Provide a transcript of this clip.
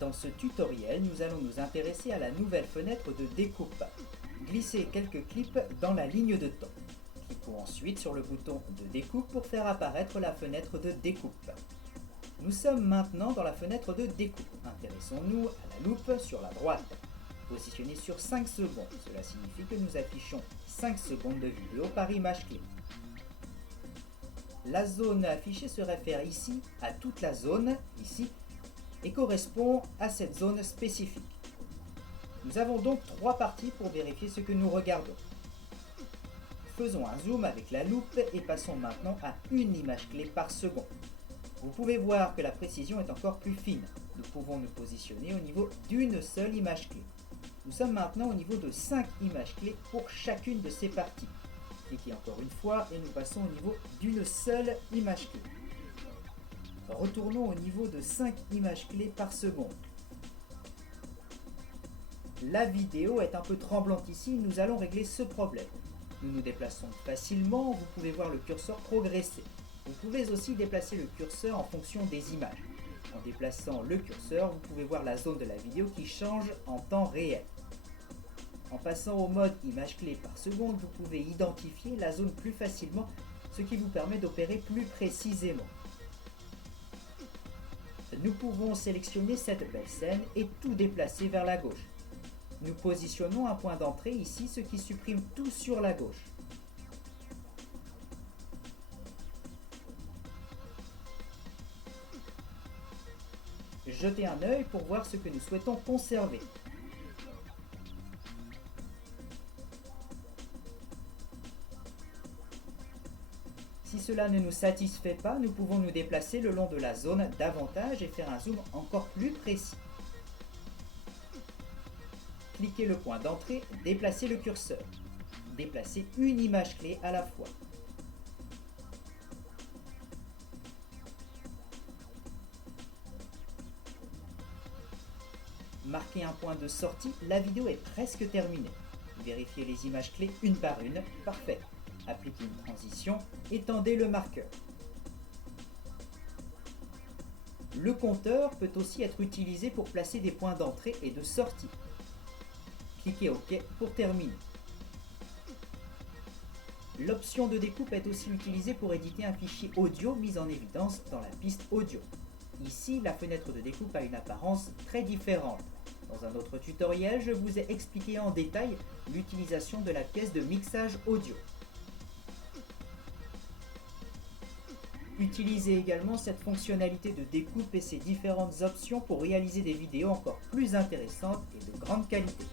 Dans ce tutoriel, nous allons nous intéresser à la nouvelle fenêtre de découpe. Glissez quelques clips dans la ligne de temps. Cliquons ensuite sur le bouton de découpe pour faire apparaître la fenêtre de découpe. Nous sommes maintenant dans la fenêtre de découpe. Intéressons-nous à la loupe sur la droite. Positionnée sur 5 secondes, cela signifie que nous affichons 5 secondes de vidéo par image clé. La zone affichée se réfère ici à toute la zone, ici, et correspond à cette zone spécifique. Nous avons donc 3 parties pour vérifier ce que nous regardons. Faisons un zoom avec la loupe et passons maintenant à une image clé par seconde. Vous pouvez voir que la précision est encore plus fine. Nous pouvons nous positionner au niveau d'une seule image clé. Nous sommes maintenant au niveau de 5 images clés pour chacune de ces parties. Cliquez encore une fois et nous passons au niveau d'une seule image clé. Retournons au niveau de 5 images clés par seconde. La vidéo est un peu tremblante ici, nous allons régler ce problème. Nous nous déplaçons facilement, vous pouvez voir le curseur progresser. Vous pouvez aussi déplacer le curseur en fonction des images. En déplaçant le curseur, vous pouvez voir la zone de la vidéo qui change en temps réel. En passant au mode image clé par seconde, vous pouvez identifier la zone plus facilement, ce qui vous permet d'opérer plus précisément. Nous pouvons sélectionner cette belle scène et tout déplacer vers la gauche. Nous positionnons un point d'entrée ici, ce qui supprime tout sur la gauche. Jetez un œil pour voir ce que nous souhaitons conserver. Si cela ne nous satisfait pas, nous pouvons nous déplacer le long de la zone davantage et faire un zoom encore plus précis. Cliquez le point d'entrée, déplacez le curseur. Déplacez une image clé à la fois. Marquez un point de sortie, la vidéo est presque terminée. Vérifiez les images clés une par une, parfait. Appliquez une transition, étendez le marqueur. Le compteur peut aussi être utilisé pour placer des points d'entrée et de sortie. Cliquez OK pour terminer. L'option de découpe est aussi utilisée pour éditer un fichier audio mis en évidence dans la piste audio. Ici, la fenêtre de découpe a une apparence très différente. Dans un autre tutoriel, je vous ai expliqué en détail l'utilisation de la pièce de mixage audio. Utilisez également cette fonctionnalité de découpe et ses différentes options pour réaliser des vidéos encore plus intéressantes et de grande qualité.